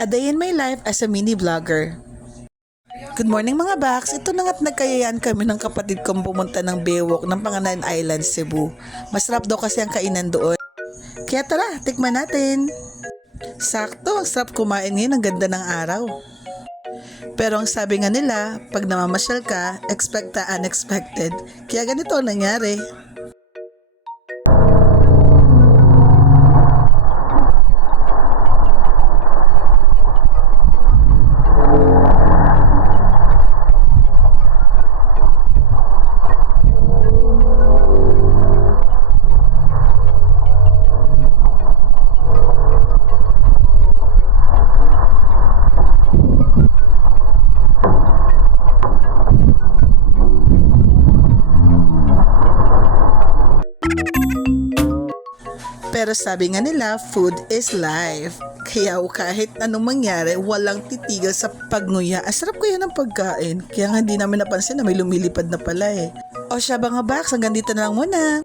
A day in my life as a mini vlogger. Good morning mga Baks. Ito na nga't nagkayayaan kami ng kapatid kong pumunta ng Bewok ng Pangalan Island, Cebu. Masarap daw kasi ang kainan doon. Kaya tara, tikman natin. Sakto, ang sarap kumain ngayon, ang ganda ng araw. Pero ang sabi nga nila, pag namamasyal ka, expect the unexpected. Kaya ganito ang nangyari. Pero sabi nga nila, food is life. Kaya kahit anong mangyari, walang titigil sa pagnguya. Asarap ko yan ng pagkain. Kaya nga hindi namin napansin na may lumilipad na pala eh. O siya mga Baks, hanggang dito na lang muna.